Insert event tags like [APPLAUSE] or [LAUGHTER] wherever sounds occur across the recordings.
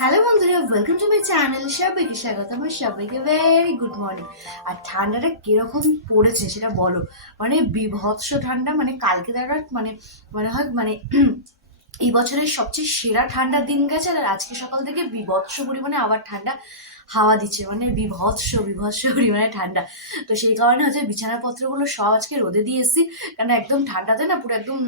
Hello বন্ধুরা welcome to my channel সবাইকে স্বাগত। আমার সবাইকে ভেরি গুড মর্নিং আর ঠান্ডাটা কীরকম পড়েছে সেটা বলো। মানে বিভৎস ঠান্ডা মানে কালকে তারা মানে মনে হয় মানে [CLEARS THROAT] এই বছরের সবচেয়ে সেরা ঠান্ডার দিন গেছে, আর আজকে সকাল থেকে বিভৎস পরিমাণে আবার ঠান্ডা হাওয়া দিচ্ছে। মানে বিভৎস বিভৎস পরিমাণে ঠান্ডা। তো সেই কারণে হচ্ছে বিছানাপত্রগুলো সব আজকে রোদে দিয়ে এসেছি। কারণ একদম ঠান্ডাতে না পুরো একদম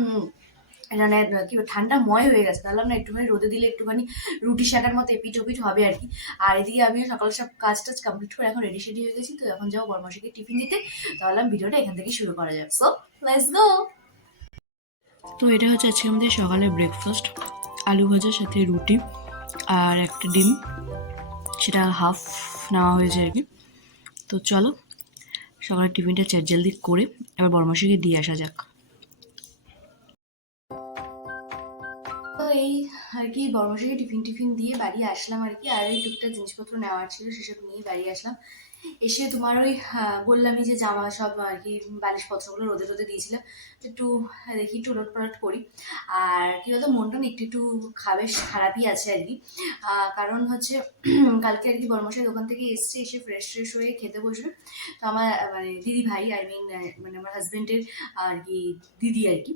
মানে কি বলে, ঠান্ডাময় হয়ে গেছে। তাহলে না একটুখানি রোদে দিলে একটুখানি রুটি শাকার মতো এপিট ওপিট হবে আর কি। আর এদিকে আমিও সকাল সব কাজ টাজ কমপ্লিট করে এখন রেডি সেডি হয়ে গেছি তো এখন যাব বর্মাশিকে টিফিন দিতে। তাহলে আমি ভিডিওটা এখান থেকে শুরু করা যাক। সো লেটস গো তো এটা হচ্ছে আজকে আমাদের সকালে ব্রেকফাস্ট আলু ভাজার সাথে রুটি আর একটা ডিম। সেটা হাফ নেওয়া হয়েছে আর কি। তো চলো সকালের টিফিনটা চার জলদি করে এবার বর্মাশিকে দিয়ে আসা যাক। আর কি বর্মশাকে টিফিন টিফিন দিয়ে বাড়ি আসলাম আর কি আর ওই টুকটাক জিনিসপত্র নেওয়ার ছিল, সেসব নিয়ে বাড়ি আসলাম। এসে তোমার ওই বললামই যে জামা সব আর কি বালিশপত্রগুলো রোদে রোদে দিয়েছিলাম, একটু, দেখি একটু উলট পালট করি। আর কি বলতো, মনটা না একটু একটু খাবে খারাপই আছে আর কি কারণ হচ্ছে, কালকে আর কি বর্মশাই দোকান থেকে এসছে, এসে ফ্রেশ ফ্রেশ হয়ে খেতে বসবে। তো আমার মানে দিদি ভাই আই মিন মানে আমার হাজব্যান্ডের আর কি দিদি আর কি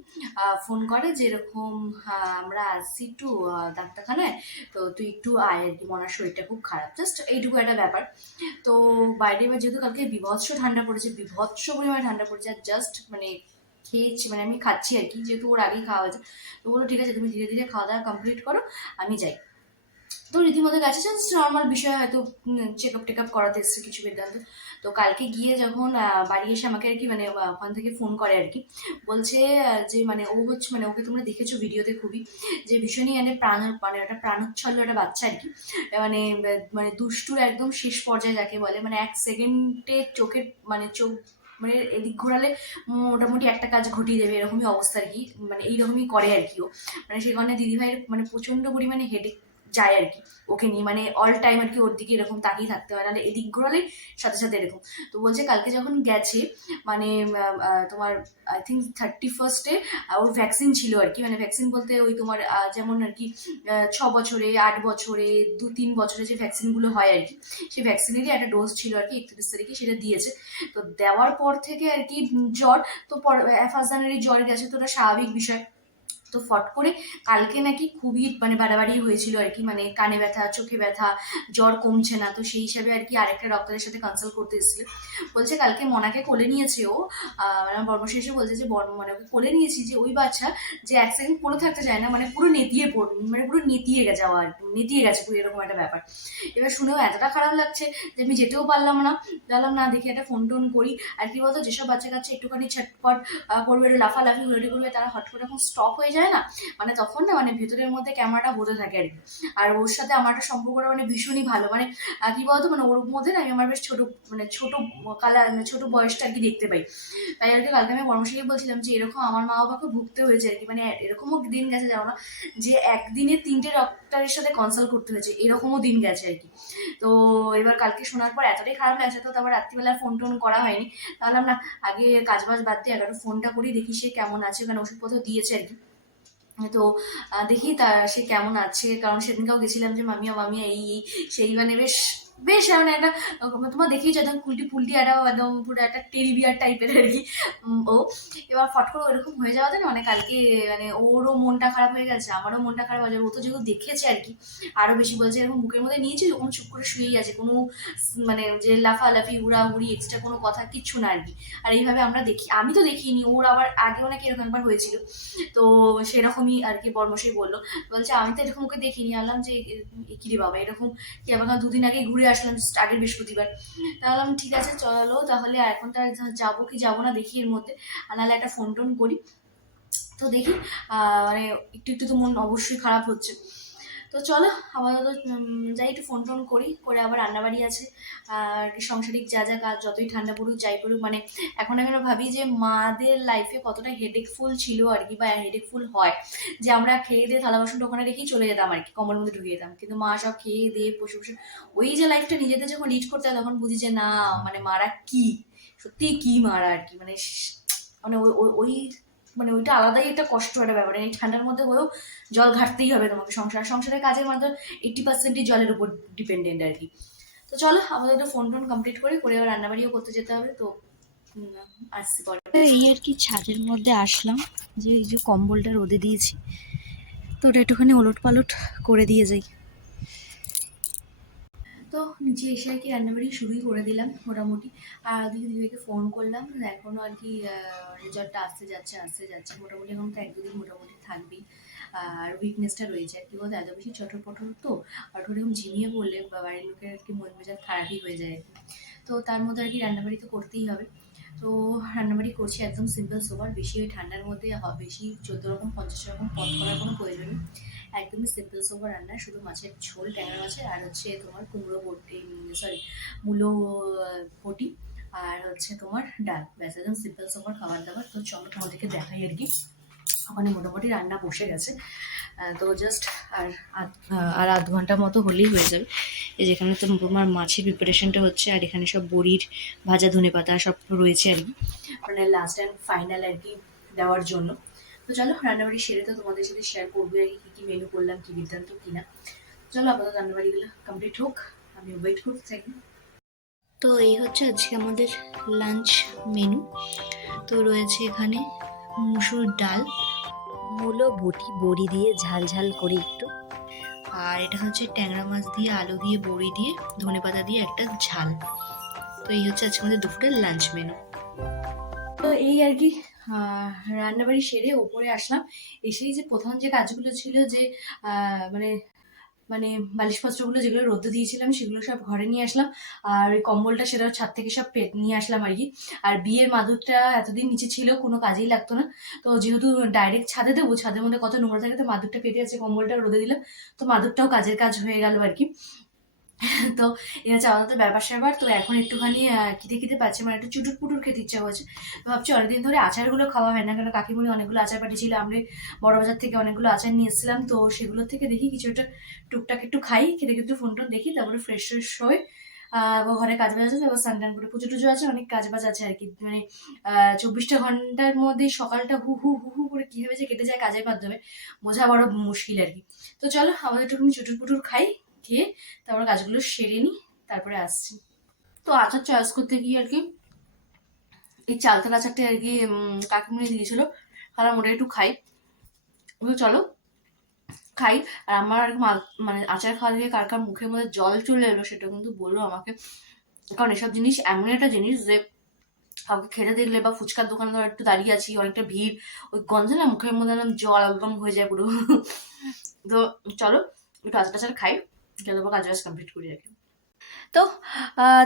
ফোন করে যে এরকম আমরা আসছি একটু ডাক্তারখানায়, তো তুই একটু আয়, আর কি মনার শরীরটা খুব খারাপ। জাস্ট এইটুকু একটা ব্যাপার। তো বাইরে এবার যেহেতু কালকে বিভৎস ঠান্ডা পড়েছে, বিভৎস পরিমাণে ঠান্ডা পড়েছে, আর জাস্ট মানে খেয়েছি মানে আমি খাচ্ছি আর কি, যেহেতু ওর আগেই খাওয়া হয়েছে, তো বলো ঠিক আছে, তুমি ধীরে ধীরে খাওয়া দাওয়া কমপ্লিট করো, আমি যাই। তো রীতিমতো গেছে নর্মাল বিষয় হয়তো চেক আপ টেক আপ করাতে এসছে কিছু বেদান্ত তো কালকে গিয়ে যখন বাড়ি এসে আমাকে আর কি মানে ওখান থেকে ফোন করে আর কি। বলছে যে মানে ও হচ্ছে মানে ওকে তোমরা দেখেছ ভিডিওতে খুবই, যে ভীষণই মানে প্রাণ মানে একটা প্রাণোচ্ছল্ল একটা বাচ্চা আর কি। মানে মানে দুষ্টুর একদম শেষ পর্যায়ে যাকে বলে মানে এক সেকেন্ডে চোখের মানে চোখ মানে এদিক ঘোরালে মোটামুটি একটা কাজ ঘটিয়ে দেবে, এরকমই অবস্থা আর কি। মানে এইরকমই করে আর কি ও। মানে কারণে দিদিভাইয়ের মানে প্রচণ্ড পরিমাণে হেডেক যায় আর কি। ওকে নিয়ে মানে অল টাইম আর কি ওর দিকে এরকম তাকিয়ে থাকতে হয়। নাহলে এদিক ঘোরালে সাথে সাথে এরকম। তো বলছে কালকে যখন গেছে মানে তোমার আই থিঙ্ক থার্টি ফার্স্টে ওর ভ্যাকসিন ছিল আর কি। মানে ভ্যাকসিন বলতে ওই তোমার যেমন আর কি ছ বছরে, আট বছরে, দু তিন বছরে যে ভ্যাকসিনগুলো হয় আর কি সেই ভ্যাকসিনেরই একটা ডোজ ছিল আর কি, একত্রিশ তারিখে সেটা দিয়েছে। তো দেওয়ার পর থেকে আর কি জ্বর, তো ফার্স্ট জানুয়ারি জ্বর গেছে, তো ওটা স্বাভাবিক বিষয়। তো ফট করে কালকে নাকি খুবই মানে বাড়াবাড়ি হয়েছিল আর কি মানে কানে ব্যথা চোখে ব্যথা জ্বর কমছে না তো সেই হিসাবে আর কি আরেকটা ডক্টরের সাথে কনসাল্ট করতে এসেছিল। বলছে কালকে মনাকে কোলে নিয়েছে ও আমার বর্মশী এসে বলছে যে বর্ম মানে কোলে নিয়েছি যে ওই বাচ্চা যে এক সেকেন্ড পড়ে থাকতে চায় না মানে পুরো নেতিয়ে পড় মানে পুরো নেতিয়ে যাওয়া কি, নেতিয়ে গেছে পুরো এরকম একটা ব্যাপার। এবার শুনেও এতটা খারাপ লাগছে যে আমি যেতেও পারলাম না। বললাম না দেখি একটা ফোন টোন করি। আর কি বলতো যেসব বাচ্চা কাচ্চা একটুখানি ছটপট করবে লাফালাফি ঘুরে করবে তারা হট করে এখন স্টপ হয়ে যায়। না? মানে তখন না মানে ভেতরের মধ্যে ক্যামেরাটা হতে থাকে আর আর ওর সাথে আমার একটা সম্পর্কটা মানে ভীষণই ভালো। মানে কি বলতো? মানে ওর মধ্যে না, আমি আমার বেশ ছোট মানে ছোট কালার মানে ছোট বয়সটা আর কি দেখতে পাই। তাই আর কি কালকে আমি পরামর্শকে বলছিলাম যে, এরকম আমার মা বাবাকে ভুগতে হয়েছে আর কি। মানে এরকমও দিন গেছে, জানো না, যে একদিনে তিনটে ডক্টরের সাথে কনসাল্ট করতে হয়েছে। এরকমও দিন গেছে আর কি। তো এবার কালকে শোনার পর এতটাই খারাপ লাগছে, তো তারপর রাত্রিবেলা ফোন টোন করা হয়নি। তাহলে না আগে কাজ বাজ বাদ দিয়ে একবার ফোনটা করি, দেখি সে কেমন আছে কারণ ওষুধপত্র দিয়েছে আর কি। তো দেখি তা সে কেমন আছে? কারণ সেদিনকেও গেছিলাম যে, মামিয়া মামিয়া এই, সেই মানে বেশ বেশ মানে একটা তোমার দেখেই একদম কুলটি পুলটি একটা, একদম পুরো একটা টেরিবিয়ার টাইপের আর কি ও। এবার ফট করে ওরকম হয়ে যাওয়াতে না মানে কালকে মানে ওরও মনটা খারাপ হয়ে গেছে, আমারও মনটা খারাপ হয়ে যাবে। ও তো যেহেতু দেখেছে আর কি আরও বেশি বলছে, এরকম বুকের মধ্যে নিয়েছি ওরকম চুপ করে শুয়েই আছে, কোনো মানে যে লাফালাফি, উড়াউড়ি এক্সট্রা কোনো কথা কিচ্ছু না আর কি। আর এইভাবে আমরা দেখি, আমি তো দেখিনি, ওর আবার আগেও নাকি এরকম একবার হয়েছিল। তো সেরকমই আর কি বর্মশাই বলল, বলছে, আমি তো এরকম ওকে দেখিনি আনলাম যে, এ- এ রে বাবা, এরকম কি দুদিন আগে ঘুরে আসলাম জাস্ট আগের বৃহস্পতিবার। তাহলে আমি ঠিক আছে, চলো তাহলে এখন তো আর যাব কি যাব না দেখি এর মধ্যে। আর নাহলে একটা ফোন টোন করি। তো দেখি মানে একটু একটু তো মন অবশ্যই খারাপ হচ্ছে। তো চলো, আপাতত যাই, একটু ফোন টোন করি, করে আবার রান্নাবাড়ি আছে। আর কি সাংসারিক যা যা কাজ, যতই ঠান্ডা পড়ুক, যাই পড়ুক মানে এখন আমি ভাবি যে মাদের লাইফে কতটা হেডেকফুল ছিল আর কি, বা হেডেকফুল হয়। যে আমরা খেয়ে দিয়ে থালা বাসনটা ওখানে রেখেই চলে যেতাম আর কি কমল মধ্যে ঢুকিয়ে যেতাম। কিন্তু মা সব খেয়ে দিয়ে বসে বসে, ওই যে লাইফটা নিজেদের যখন লিড করতে হয়, তখন বুঝি যে না মানে মারা কি? সত্যি কি মারা আর কি? মানে মানে ওই মানে ওইটা আলাদাই একটা কষ্ট, একটা ব্যাপার। এই ঠান্ডার মধ্যে হয়েও জল ঘাটতেই হবে তোমাকে সংসার। সংসারের কাজের মধ্যে এইটি পার্সেন্টই জলের উপর ডিপেন্ডেন্ট আর কি। তো চলো আমাদের তো ফোন টোন কমপ্লিট করে করে আবার রান্নাবাড়িও করতে যেতে হবে, তো আসছি পরে। এই আর কি ছাদের মধ্যে আসলাম, যে এই যে কম্বলটা রোদে দিয়েছি, তো ওটা একটুখানি ওলট পালট করে দিয়ে যাই। তো নিচে এসে আর কি রান্নাবাড়ি শুরুই করে দিলাম মোটামুটি। আর ওদিকে দিদিকে ফোন করলাম এখনও আর কি রেজাল্টটা আসতে যাচ্ছে আসতে যাচ্ছে। মোটামুটি এখন তো এক দুদিন মোটামুটি থাকবেই। আর উইকনেসটা রয়েছে আর কি বলতো, এত বেশি চটর পটর তো, আর ওরকম ঝিমিয়ে পড়লে বা বাড়ির লোকের আর কি মন মেজাজ খারাপই হয়ে যায় তো তার মধ্যে আর কি রান্নাবাড়ি তো করতেই হবে। তো রান্নাবাড়ি করছি একদম সিম্পল সোবার। বেশি ওই ঠান্ডার মধ্যে বেশি চোদ্দ রকম পঞ্চাশ রকম পদ করার কোনো প্রয়োজন নেই। একদমই সিম্পল সোবার রান্না, শুধু মাছের ঝোল, ট্যাংরা মাছের, আর হচ্ছে তোমার কুমড়ো বটি সরি মূলো বটি, আর হচ্ছে তোমার ডাল। ব্যাস, একদম সিম্পল সোবার খাবার দাবার। তো চলো তোমাদেরকে দেখাই আর কি। ওখানে মোটামুটি রান্না বসে গেছে। তো জাস্ট আর আর আধ ঘণ্টা মতো হলেই হয়ে যাবে। এই যেখানে তো তোমার মাছের প্রিপারেশনটা হচ্ছে, আর এখানে সব বড়ির ভাজা ধনে পাতা সব রয়েছে আর কি। মানে লাস্ট অ্যান্ড ফাইনাল আর কি দেওয়ার জন্য। তো চলো, রান্নাবাড়ি সেরে তো তোমাদের সাথে শেয়ার করব আর কি, কী মেনু করলাম, কী বৃত্তান্ত কী না। চলো, আপাতত রান্নাবাড়িগুলো কমপ্লিট হোক আমি ওয়েট করতে থাকি তো এই হচ্ছে আজকে আমাদের লাঞ্চ মেনু তো রয়েছে এখানে মুসুর ডাল মূলো বটি বড়ি দিয়ে ঝাল ঝাল করে একটু। আর এটা হচ্ছে ট্যাংরা মাছ দিয়ে, আলু দিয়ে, বড়ি দিয়ে, ধনে পাতা দিয়ে একটা ঝাল। তো এই হচ্ছে আজকে আমাদের দুপুরের লাঞ্চ মেনু। তো এই আর কি রান্নাবাড়ি সেরে ওপরে আসলাম। এসেই যে প্রথম যে কাজগুলো ছিল যে মানে মানে বালিশপত্রগুলো যেগুলো রোদ্দ দিয়েছিলাম, সেগুলো সব ঘরে নিয়ে আসলাম। আর ওই কম্বলটা সেটা ছাদ থেকে সব নিয়ে আসলাম আর কি। আর বিয়ের মাদুরটা এতদিন নিচে ছিল, কোনো কাজেই লাগতো না। তো যেহেতু ডাইরেক্ট ছাদে দেবো, ছাদের মধ্যে কত নোংরা থাকে, তো মাদুরটা পেতে আছে, কম্বলটা রোদে দিলাম। তো মাদুরটাও কাজের কাজ হয়ে গেল আর কি। তো এই হচ্ছে আমাদের ব্যাপার স্যাপার। তো এখন একটুখানি খিদে খিদে পাচ্ছে মানে একটু চুটুর পুটুর খেতে ইচ্ছা তো ভাবছি অনেকদিন ধরে আচারগুলো খাওয়া হয় না কারণ কাকিমুনি অনেকগুলো আচার পাঠিয়েছিল, আমরা বড়বাজার থেকে অনেকগুলো আচার নিয়ে এসেছিলাম। তো সেগুলোর থেকে দেখি কিছু একটা টুকটাক একটু খাই, খেতে খেতে ফোন টোন দেখি, তারপরে ফ্রেশ ফ্রেশ হয়ে ঘরে কাজ বাজ আছে, তারপর স্নান করে পুজো টুজো আছে, অনেক কাজ বাজ আছে আর কি। মানে চব্বিশটা ঘণ্টার মধ্যে সকালটা হু হু হু হু করে কীভাবে যে কেটে যায় কাজের মাধ্যমে, বোঝা বড় মুশকিল আর কি। তো চলো, আমাদের একটুখানি চুটুর পুটুর খাই খেয়ে তারপর কাজগুলো সেরে নিই, তারপরে আসছি। তো আচার চয়েস করতে গিয়ে আর কি, এই চালতাল আচারটা আর কি কাকিমুনি দিয়েছিল। কারণ ওটা একটু খাই। চলো, খাই। আর আমার আর মানে আচার খাওয়া থেকে কার কার মুখের মধ্যে জল চলে এলো সেটা কিন্তু বলল আমাকে। কারণ এসব জিনিস এমন একটা জিনিস যে, কাউকে খেতে দেখলে বা ফুচকার দোকানে ধর একটু দাঁড়িয়ে আছি, অনেকটা ভিড়, ওই গন্ধে না মুখের মধ্যে জল একদম হয়ে যায় পুরো। তো চলো, একটু আচার টাচার খাই। খেয়ে তারপর কাজ কমপ্লিট করি আর তো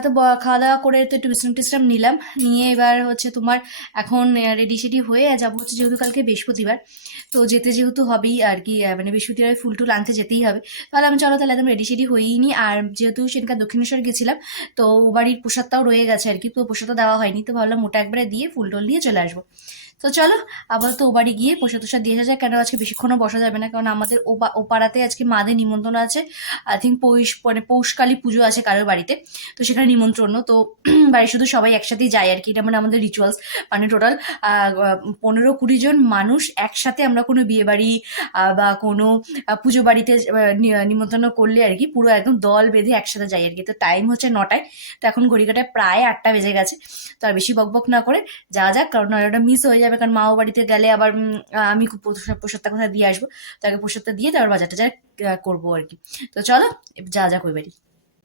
তো খাওয়া দাওয়া করে তো একটু বিশ্রাম টিশ্রাম নিলাম। নিয়ে এবার হচ্ছে তোমার এখন রেডি সেডি হয়ে যাব হচ্ছে যেহেতু কালকে বৃহস্পতিবার, তো যেতে যেহেতু হবেই আর কি মানে বৃহস্পতিবার ফুল টুল আনতে যেতেই হবে। তাহলে আমি চলো তাহলে একদম রেডি সেডি হয়েই নি। আর যেহেতু সেদিনকার দক্ষিণেশ্বর গেছিলাম, তো বাড়ির প্রসাদটাও রয়ে গেছে আর কি, তো প্রসাদও দেওয়া হয়নি। তো ভাবলাম ওটা একবারে দিয়ে ফুল টুল নিয়ে চলে আসব। তো চলো, আপাতত ও বাড়ি গিয়ে প্রসাদ টসাদ দিয়ে যায় কেন আজকে বেশিক্ষণও বসা যাবে না, কারণ আমাদের ও পাড়াতে আজকে মাদের নিমন্ত্রণ আছে। আই থিঙ্ক পৌষ মানে পৌষকালী পুজো আছে কারোর বাড়িতে, তো সেখানে নিমন্ত্রণ। তো [CLEARS THROAT] বাড়ির শুধু সবাই একসাথেই যায় আর কি। এটা মানে আমাদের রিচুয়ালস মানে টোটাল পনেরো কুড়ি জন মানুষ একসাথে আমরা কোনো বিয়ে বাড়ি বা কোনো পুজো বাড়িতে নিমন্ত্রণ করলে আর কি পুরো একদম দল বেঁধে একসাথে যাই আর কি। তো টাইম হচ্ছে নটায়, তো এখন ঘড়িকাটায় প্রায় আটটা বেজে গেছে। তো আর বেশি বকবক না করে যাওয়া যাক, কারণ ওটা মিস হয়ে যাবে। কারণ মাও বাড়িতে গেলে আবার আমি প্রসাদ- প্রসাদটা কোথায় দিয়ে আসব? তাকে প্রসাদটা দিয়ে তারপর বাজার টাজার আহ, করব আর কি। তো চলো যা যা কই বাড়ি।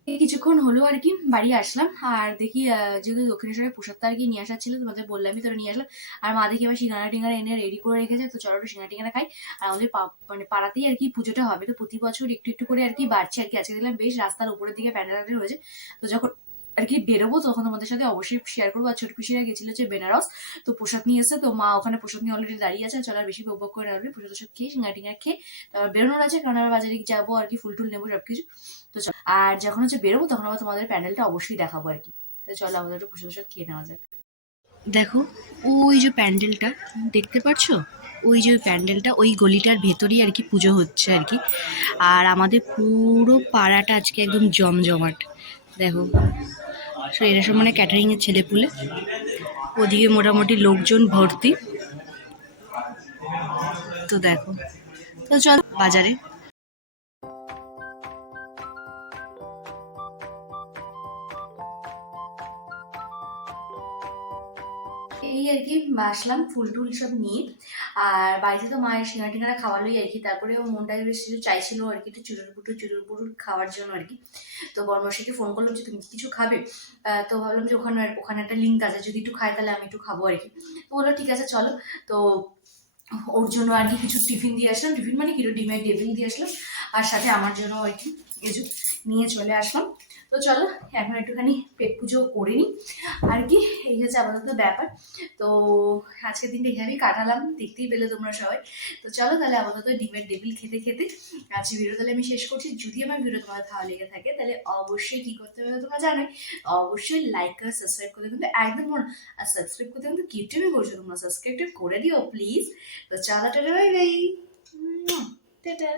কিছুক্ষণ হলো আর কি বাড়ি আসলাম। আর দেখি যেহেতু দক্ষিণেশ্বরের প্রসাদটা আর কি নিয়ে আসা ছিল তোমাদের বললামই তো নিয়ে আসলাম। আর মা দেখি আবার সিঙ্গারা টিঙ্গারা এনে রেডি করে রেখেছে তো চলো সিঙ্গারা টিঙ্গারা খাই। আর আমাদের মানে পাড়াতেই আর কি পুজোটা হবে তো প্রতি বছর একটু একটু করে আর কি বাড়ছে আর কি। আজকে দেখলাম বেশ রাস্তার উপরের দিকে প্যান্ডেল হয়েছে তো যখন আর কি বেরোবো, তখন তোমাদের সাথে অবশ্যই শেয়ার করব। আর ছোট পিসিরা গেছিল যে বেনারস, তো প্রসাদ নিয়ে এসে তো মা ওখানে প্রসাদ নিয়ে অলরেডি দাঁড়িয়ে আছে, চলো আর বেশি বক করে না প্রসাদ টসাদ খেয়ে, সিঙ্গারা টিঙ্গারা খেয়ে তারপর বেরোনোর আছে, কারণ আমরা বাজারে যাব আর কি, ফুল টুল নেব সবকিছু। তো আর যখন হচ্ছে বেরোবো, তখন আবার তোমাদের প্যান্ডেলটা অবশ্যই দেখাবো আর কি। তো চলো আমাদের একটু প্রসাদ টসাদ খেয়ে নেওয়া যাক। দেখো, ওই যে প্যান্ডেলটা, দেখতে পাচ্ছ? ওই যে প্যান্ডেলটা, ওই গলিটার ভেতরেই আর কি পুজো হচ্ছে আর কি। আর আমাদের পুরো পাড়াটা আজকে একদম জমজমাট। দেখো সো এরা সব মানে ক্যাটারিংয়ের ছেলেপুলে ওদিকে মোটামুটি লোকজন ভর্তি। তো দেখো, তো চল বাজারে। আসলাম ফুল টুল সব নিয়ে। আর বাড়িতে তো মায়ের সিঙ্গারা টিঙ্গারা খাওয়ালোই আর কি। তারপরে ও মনটা বেশ কিছু চাইছিল আর কি একটু চুরুর পুটুর চুরুর পুটুর খাওয়ার জন্য আর কি। তো বর্মশাইকে ফোন করলাম যে, তুমি কিছু খাবে? তো ভাবলাম যে, ওখানে ওখানে একটা লিঙ্ক আছে, যদি একটু খাই তাহলে আমি একটু খাব আর কি। তো বলল, ঠিক আছে, চলো। তো ওর জন্য আর কি কিছু টিফিন দিয়ে আসলাম। টিফিন মানে কিলো ডিমের টেবিল দিয়ে আসলাম। আর সাথে আমার জন্য আর কি কিছু নিয়ে চলে আসলাম। তো চলো, এখন একটুখানি পেট পুজো করে নিই। আর কি, এই হচ্ছে আপাতত ব্যাপার। তো আজকের দিনটা এখানেই কাটালাম, দেখতেই পেলে তোমরা সবাই। তো চলো তাহলে আপাতত ডিমের টেবিল খেতে খেতে আজকে ভিডিও তাহলে আমি শেষ করছি। যদি আমার ভিডিও তোমার ভালো লেগে থাকে, তাহলে অবশ্যই কি করতে হবে তোমরা জানোই। অবশ্যই লাইক করে সাবস্ক্রাইব করতে কিন্তু একদম মনে আর সাবস্ক্রাইব করতে কিন্তু কিউটিউবে করছ তোমরা। সাবস্ক্রাইবটা করে দিও প্লিজ তো চলো, টাটা বাই বাই টাটা।